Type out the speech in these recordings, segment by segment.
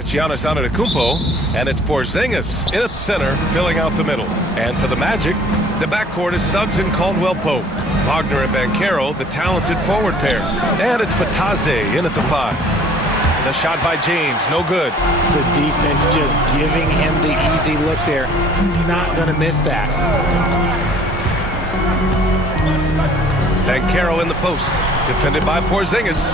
It's Giannis Antetokounmpo, and it's Porzingis in at center, filling out the middle. And for the Magic, the backcourt is Suggs and Caldwell-Pope. Wagner and Banchero, the talented forward pair. And it's Batase in at the 5. The shot by James, no good. The defense just giving him the easy look there. He's not going to miss that. Banchero in the post, defended by Porzingis.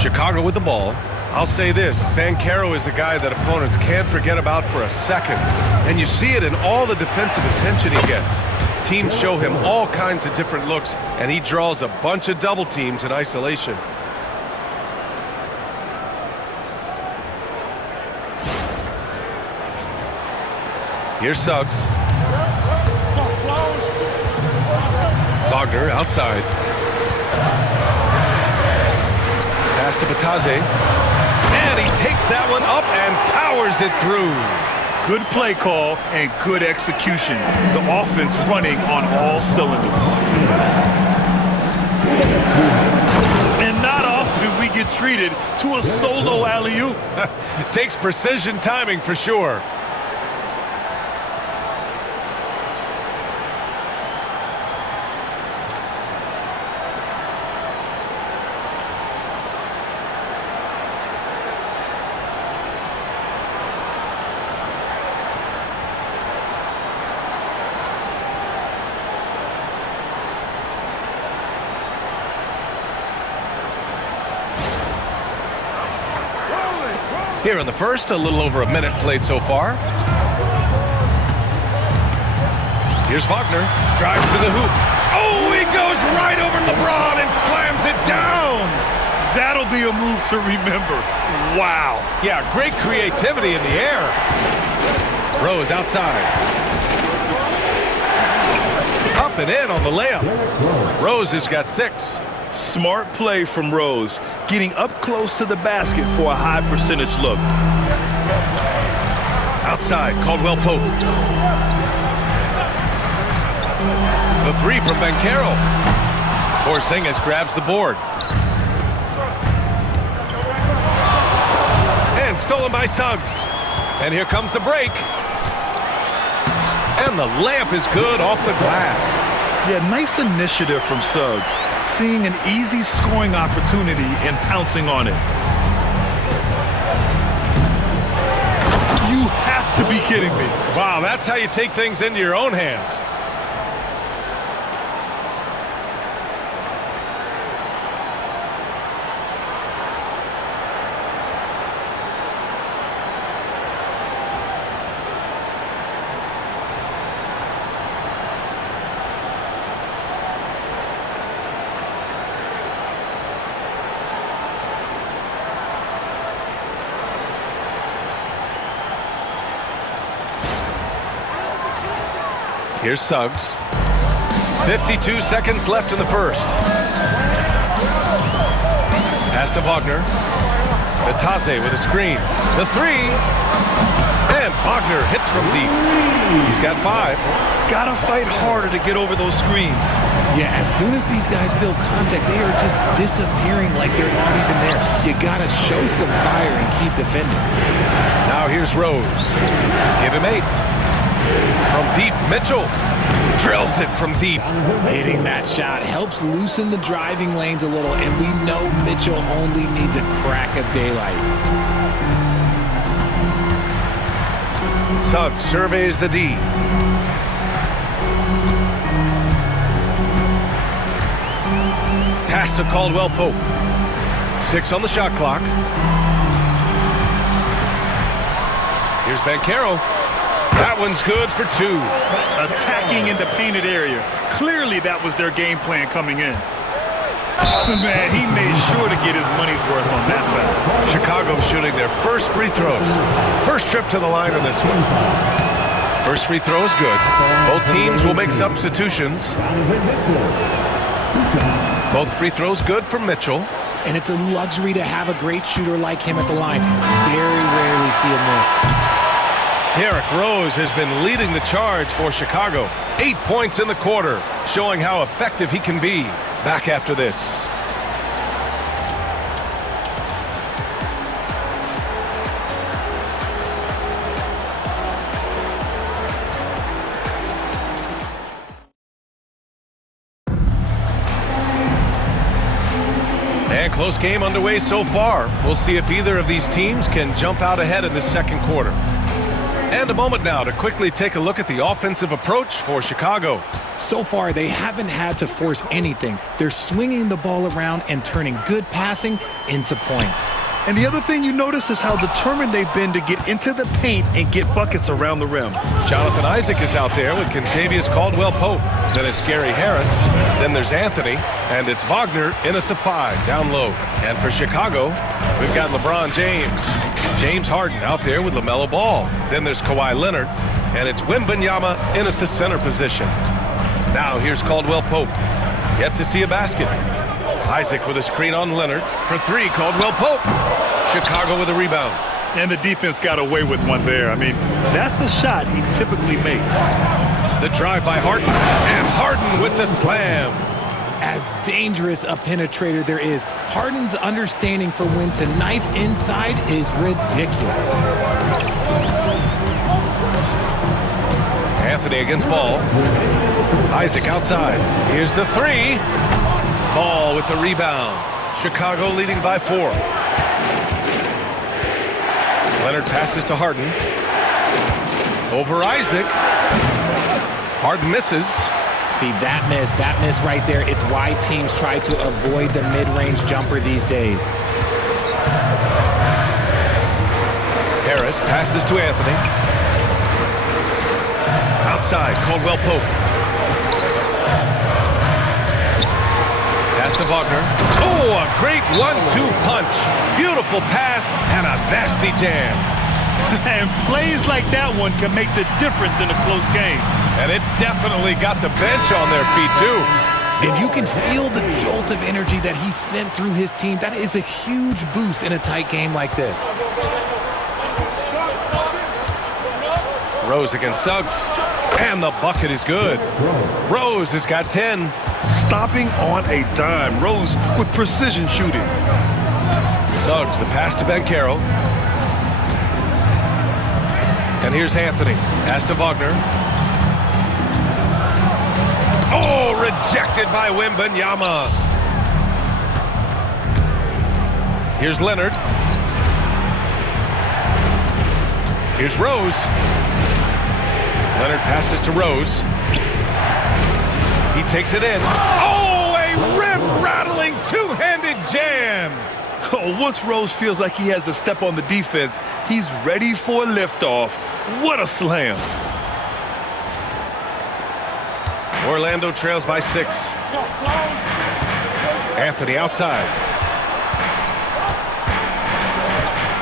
Chicago with the ball. I'll say this, Banchero is a guy that opponents can't forget about for a second. And you see it in all the defensive attention he gets. Teams show him all kinds of different looks, and he draws a bunch of double teams in isolation. Here's Suggs. Wagner outside. Pass to Batase. And he takes that one up and powers it through. Good play call and good execution. The offense running on all cylinders. And not often we get treated to a solo alley-oop. Takes precision timing for sure. Here in the first, a little over a minute played so far. Here's Wagner, drives to the hoop. Oh, he goes right over LeBron and slams it down. That'll be a move to remember. Wow. Yeah, great creativity in the air. Rose outside. Up and in on the layup. Rose has got 6. Smart play from Rose, getting up close to the basket for a high percentage look. Outside, Caldwell-Pope. The 3 from Banchero. Porzingis grabs the board. And stolen by Suggs. And here comes the break. And the layup is good off the glass. Yeah, nice initiative from Suggs. Seeing an easy scoring opportunity and pouncing on it. You have to be kidding me. Wow, that's how you take things into your own hands. Here's Suggs. 52 seconds left in the first. Pass to Wagner. Batase with a screen. The 3. And Wagner hits from deep. He's got 5. Gotta fight harder to get over those screens. Yeah, as soon as these guys build contact, they are just disappearing like they're not even there. You gotta show some fire and keep defending. Now here's Rose. Give him 8. From deep, Mitchell drills it from deep. Hitting that shot helps loosen the driving lanes a little, and we know Mitchell only needs a crack of daylight. Suggs surveys the D. Pass to Caldwell-Pope. 6 on the shot clock. Here's Banchero. That one's good for 2. Attacking in the painted area. Clearly that was their game plan coming in. Man, he made sure to get his money's worth on that foul. Chicago shooting their first free throws. First trip to the line on this one. First free throw is good. Both teams will make substitutions. Both free throws good for Mitchell. And it's a luxury to have a great shooter like him at the line. Very rarely see him miss. Derrick Rose has been leading the charge for Chicago. 8 points in the quarter, showing how effective he can be. Back after this. Close game underway so far. We'll see if either of these teams can jump out ahead in the second quarter. And a moment now to quickly take a look at the offensive approach for Chicago. So far, they haven't had to force anything. They're swinging the ball around and turning good passing into points. And the other thing you notice is how determined they've been to get into the paint and get buckets around the rim. Jonathan Isaac is out there with Kentavious Caldwell-Pope. Then it's Gary Harris. Then there's Anthony. And it's Wagner in at the 5, down low. And for Chicago, we've got LeBron James. James Harden out there with LaMelo Ball. Then there's Kawhi Leonard. And it's Wembanyama in at the center position. Now here's Caldwell-Pope. Yet to see a basket. Isaac with a screen on Leonard. For 3, Caldwell-Pope. Chicago with a rebound. And the defense got away with one there. I mean, that's a shot he typically makes. The drive by Harden. And Harden with the slam. As dangerous a penetrator there is, Harden's understanding for when to knife inside is ridiculous. Anthony against Ball. Isaac outside. Here's the 3. Ball with the rebound. Chicago leading by 4. Leonard passes to Harden. Over Isaac. Harden misses. See, that miss right there, it's why teams try to avoid the mid-range jumper these days. Harris passes to Anthony. Outside, Caldwell-Pope. Pass to Wagner. Oh, a great 1-2 punch. Beautiful pass and a nasty jam. And plays like that one can make the difference in a close game. And it definitely got the bench on their feet, too. And you can feel the jolt of energy that he sent through his team. That is a huge boost in a tight game like this. Rose against Suggs. And the bucket is good. Rose has got 10. Stopping on a dime. Rose with precision shooting. Suggs, the pass to Banchero. And here's Anthony. Pass to Wagner. Oh, rejected by Wembanyama. Here's Leonard. Here's Rose. Leonard passes to Rose. He takes it in. Oh, a rim-rattling two-handed jam. Oh, once Rose feels like he has to step on the defense, he's ready for a liftoff. What a slam. Orlando trails by 6. Anthony outside.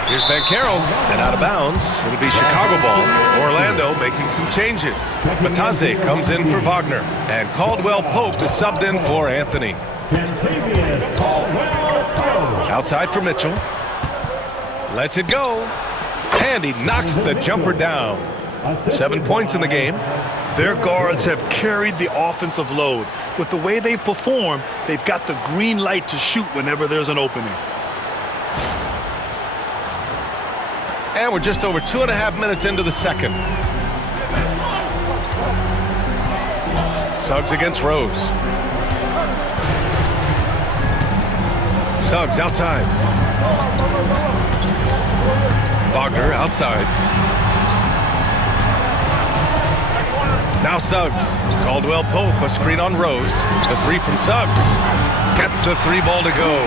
Here's Banchero, and out of bounds. It'll be Chicago ball. Orlando making some changes. Matazze comes in for Wagner, and Caldwell-Pope is subbed in for Anthony. Outside for Mitchell. Lets it go. And he knocks the jumper down. 7 points in the game. Their guards have carried the offensive load. With the way they perform, they've got the green light to shoot whenever there's an opening. And we're just over 2.5 minutes into the second. Suggs against Rose. Suggs outside. Wagner outside. Now Suggs. Caldwell-Pope, a screen on Rose. The 3 from Suggs. Gets the 3 ball to go.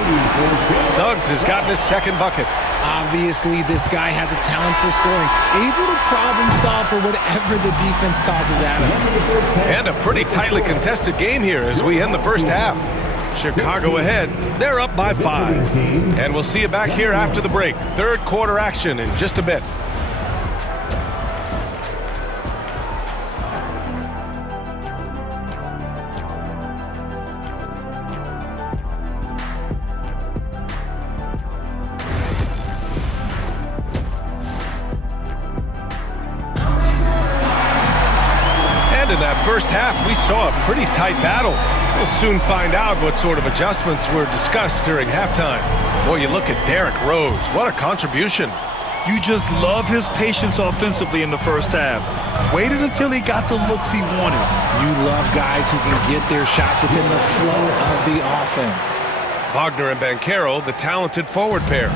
Suggs has gotten his second bucket. Obviously, this guy has a talent for scoring, able to problem solve for whatever the defense tosses at him. And a pretty tightly contested game here as we end the first half. Chicago ahead. They're up by 5. And we'll see you back here after the break. Third quarter action in just a bit. In that first half, we saw a pretty tight battle. We'll soon find out what sort of adjustments were discussed during halftime. Boy, you look at Derrick Rose. What a contribution. You just love his patience offensively in the first half. Waited until he got the looks he wanted. You love guys who can get their shots within the flow of the offense. Wagner and Banchero, the talented forward pair.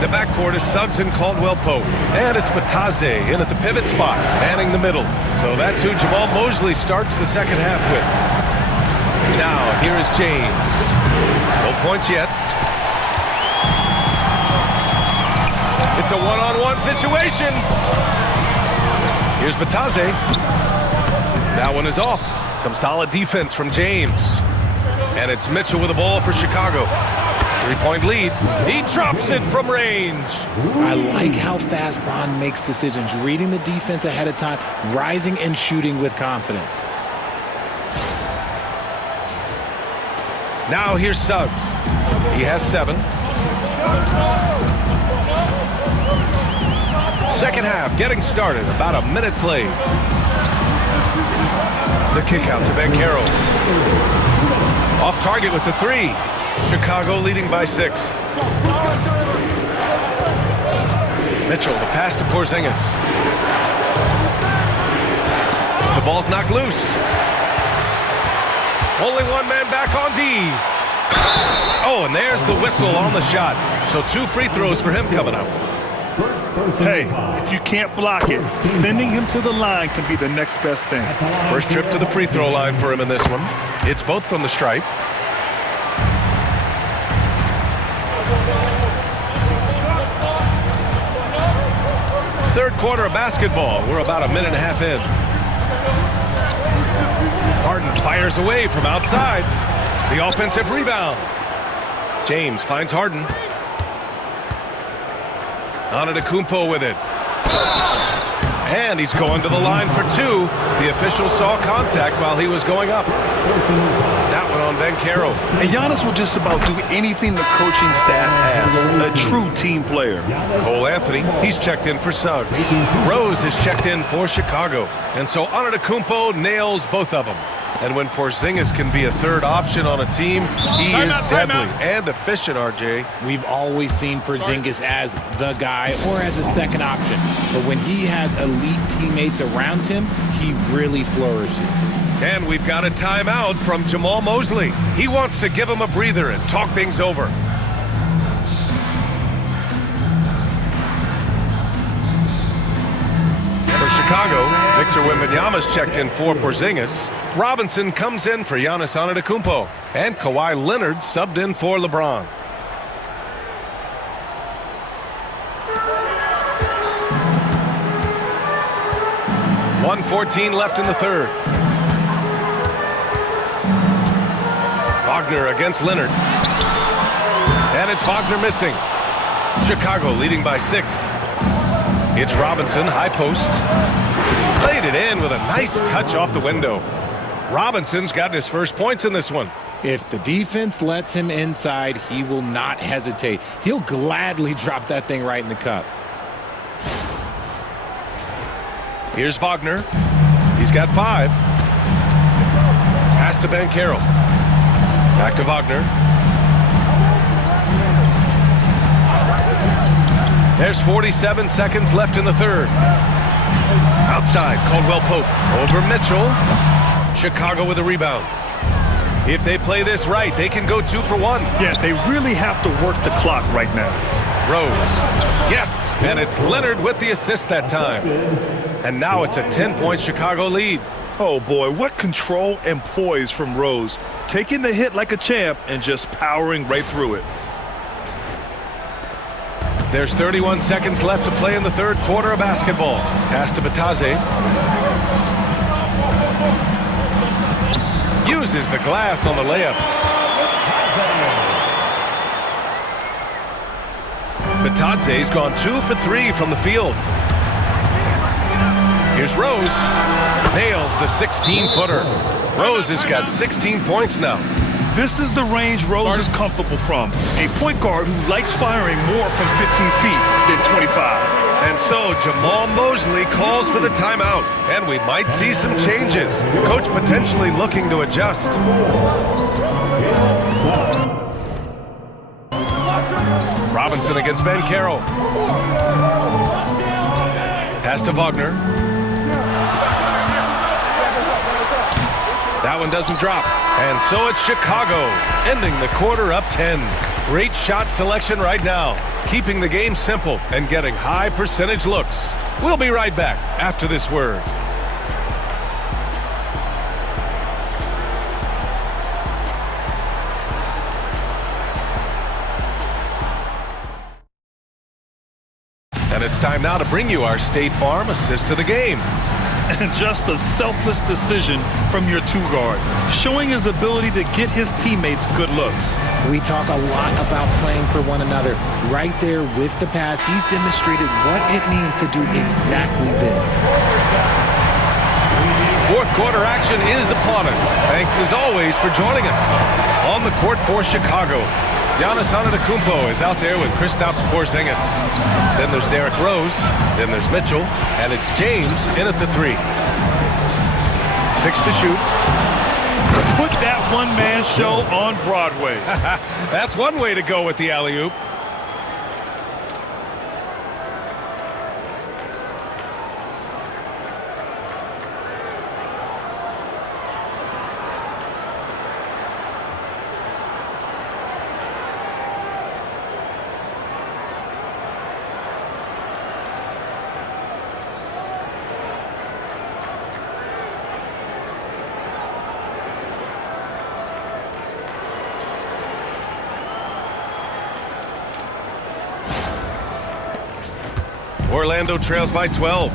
The backcourt is Suggs and Caldwell-Pope. And it's Batadze in at the pivot spot, manning the middle. So that's who Jamal Mosley starts the second half with. Now, here is James. No points yet. It's a one-on-one situation. Here's Batadze. That one is off. Some solid defense from James. And it's Mitchell with the ball for Chicago. 3-point lead. He drops it from range. I like how fast Bron makes decisions, reading the defense ahead of time, rising and shooting with confidence. Now here's Suggs. He has 7. Second half getting started. About a minute played. The kick out to Banchero. Off target with the 3. Chicago leading by 6. Mitchell, the pass to Porzingis. The ball's knocked loose. Only one man back on D. Oh, and there's the whistle on the shot. So 2 free throws for him coming up. Hey, if you can't block it, sending him to the line can be the next best thing. First trip to the free throw line for him in this one. It's both from the stripe. Third quarter of basketball. We're about a minute and a half in. Harden fires away from outside. The offensive rebound. James finds Harden. Antetokounmpo with it. And he's going to the line for 2. The official saw contact while he was going up. That one on Banchero. And Giannis will just about do anything the coaching staff asks. A true team player. Cole Anthony, he's checked in for Suggs. Rose is checked in for Chicago. And so Antetokounmpo nails both of them. And when Porzingis can be a third option on a team, he is deadly and efficient, RJ. We've always seen Porzingis as the guy or as a second option. But when he has elite teammates around him, he really flourishes. And we've got a timeout from Jamal Mosley. He wants to give him a breather and talk things over. For Chicago, Victor Wembanyama's checked in for Porzingis. Robinson comes in for Giannis Antetokounmpo. And Kawhi Leonard subbed in for LeBron. .114 left in the third. Wagner against Leonard. And it's Wagner missing. Chicago leading by 6. It's Robinson, high post. Played it in with a nice touch off the window. Robinson's got his first points in this one. If the defense lets him inside, he will not hesitate. He'll gladly drop that thing right in the cup. Here's Wagner. He's got 5. Pass to Banchero. Back to Wagner. There's 47 seconds left in the third. Outside, Caldwell-Pope. Over Mitchell. Chicago with a rebound. If they play this right, they can go 2 for 1. Yeah, they really have to work the clock right now. Rose. Yes, and it's Leonard with the assist that time. And now it's a 10-point Chicago lead. Oh boy, what control and poise from Rose. Taking the hit like a champ and just powering right through it. There's 31 seconds left to play in the third quarter of basketball. Pass to Batadze. Uses the glass on the layup. Batadze's gone 2 for 3 from the field. Here's Rose. Nails the 16-footer. Rose has got 16 points now. This is the range Rose is comfortable from. A point guard who likes firing more from 15 feet than 25. And so Jamal Mosley calls for the timeout. And we might see some changes. Coach potentially looking to adjust. Robinson against Banchero. Pass to Wagner. That that one doesn't drop. And so it's Chicago, ending the quarter up 10. Great shot selection right now, keeping the game simple and getting high percentage looks. We'll be right back after this word. And it's time now to bring you our State Farm assist to the game. And just a selfless decision from your two-guard, showing his ability to get his teammates good looks. We talk a lot about playing for one another. Right there with the pass, he's demonstrated what it means to do exactly this. Fourth quarter action is upon us. Thanks as always for joining us. On the court for Chicago, Giannis Antetokounmpo is out there with Kristaps Porzingis. Then there's Derrick Rose. Then there's Mitchell. And it's James in at the 3. 6 to shoot. Put that one-man show on Broadway. That's one way to go with the alley-oop. Orlando trails by 12.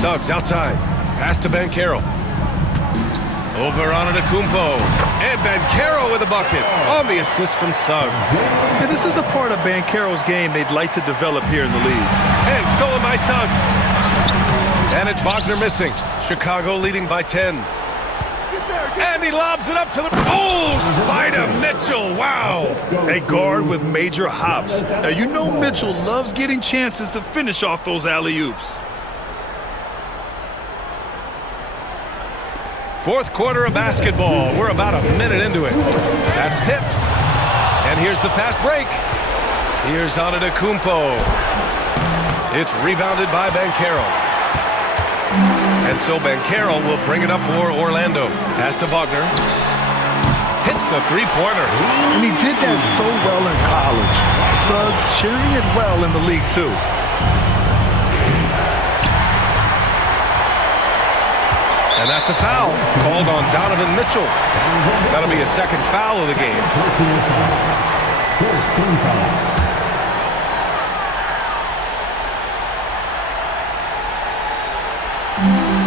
Suggs outside. Pass to Banchero. Over on Antetokounmpo. And Banchero with a bucket on the assist from Suggs. And this is a part of Banchero's game they'd like to develop here in the league. And stolen by Suggs. And it's Wagner missing. Chicago leading by 10. And he lobs it up to the... Oh, Spider Mitchell. Wow. A guard with major hops. Now, you know Mitchell loves getting chances to finish off those alley-oops. Fourth quarter of basketball. We're about a minute into it. That's tipped. And here's the fast break. Here's Antetokounmpo. It's rebounded by Banchero. And so Banchero will bring it up for Orlando. Pass to Wagner. Hits the three-pointer. And he did that so well in college. Suggs sharing it well in the league, too. And that's a foul called on Donovan Mitchell. That'll be a second foul of the game.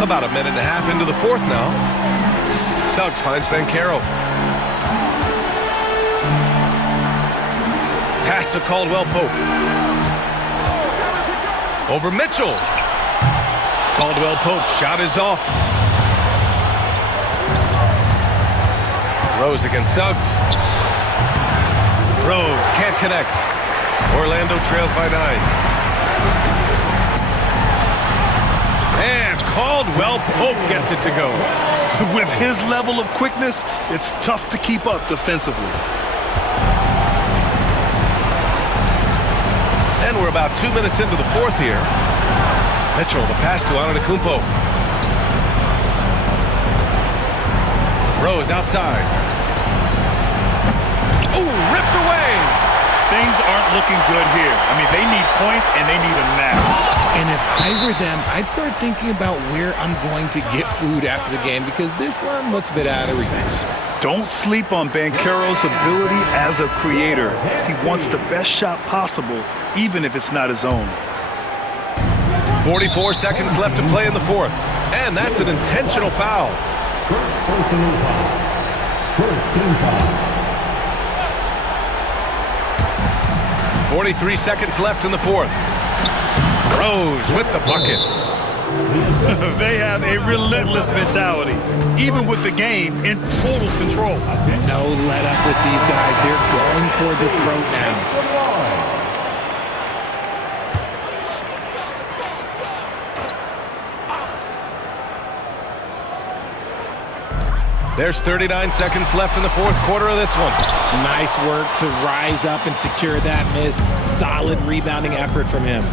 About a minute and a half into the fourth now. Suggs finds Banchero. Pass to Caldwell Pope. Over Mitchell. Caldwell Pope's shot is off. Rose against Suggs. Rose can't connect. Orlando trails by 9. And Caldwell Pope gets it to go. With his level of quickness, it's tough to keep up defensively. And we're about 2 minutes into the fourth here. Mitchell, the pass to Antetokounmpo. Rose outside. Ooh, ripped away. Things aren't looking good here. I mean, they need points and they need them now. And if I were them, I'd start thinking about where I'm going to get food after the game because this one looks a bit out of reach. Don't sleep on Banchero's ability as a creator. He wants the best shot possible, even if it's not his own. 44 seconds left to play in the fourth. And that's an intentional foul. First team foul. 43 seconds left in the fourth. Rose with the bucket. They have a relentless mentality, even with the game in total control. No let up with these guys. They're going for the throat now. There's 39 seconds left in the fourth quarter of this one. Nice work to rise up and secure that miss. Solid rebounding effort from him.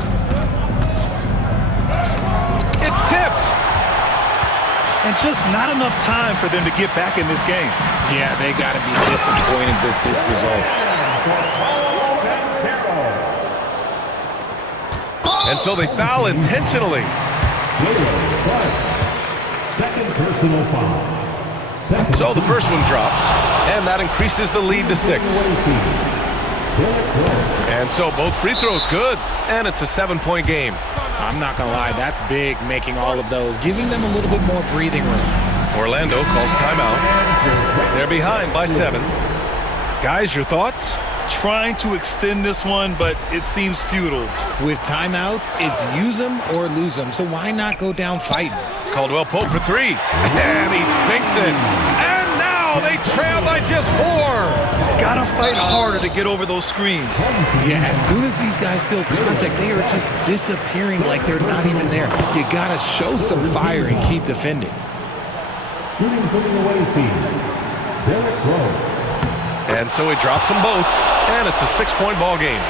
It's tipped. And just not enough time for them to get back in this game. Yeah, they got to be disappointed with this result. And so they foul intentionally. Second personal foul. Second So the first one drops, and that increases the lead to 6. And so both free throws good, and it's a 7-point game. I'm not going to lie, that's big, making all of those, giving them a little bit more breathing room. Orlando calls timeout. They're behind by 7. Guys, your thoughts? Trying to extend this one, but it seems futile. With timeouts, it's use them or lose them, so why not go down fighting? Caldwell Pope for 3, and he sinks it. And now they trail by just 4. Gotta fight harder to get over those screens. Yeah, as soon as these guys feel contact, they are just disappearing like they're not even there. You gotta show some fire and keep defending. Shooting from the away team, Derrick Rose. And so he drops them both, and it's a 6-point ball game.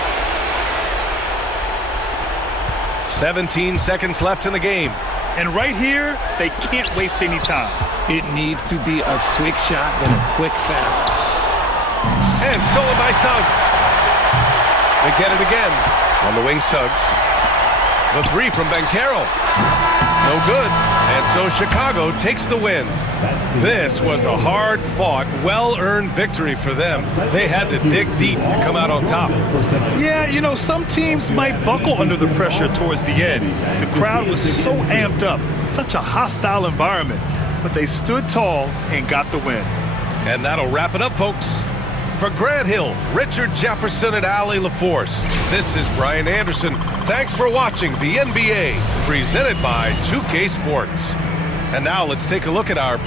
17 seconds left in the game. And right here, they can't waste any time. It needs to be a quick shot, then a quick foul. And stolen by Suggs. They get it again. On the wing, Suggs. The 3 from Banchero. No good. And so Chicago takes the win. This was a hard-fought, well-earned victory for them. They had to dig deep to come out on top. Yeah, you know, some teams might buckle under the pressure towards the end. The crowd was so amped up, such a hostile environment. But they stood tall and got the win. And that'll wrap it up, folks. For Grant Hill, Richard Jefferson, and Allie LaForce, this is Brian Anderson. Thanks for watching the NBA, presented by 2K Sports. And now let's take a look at our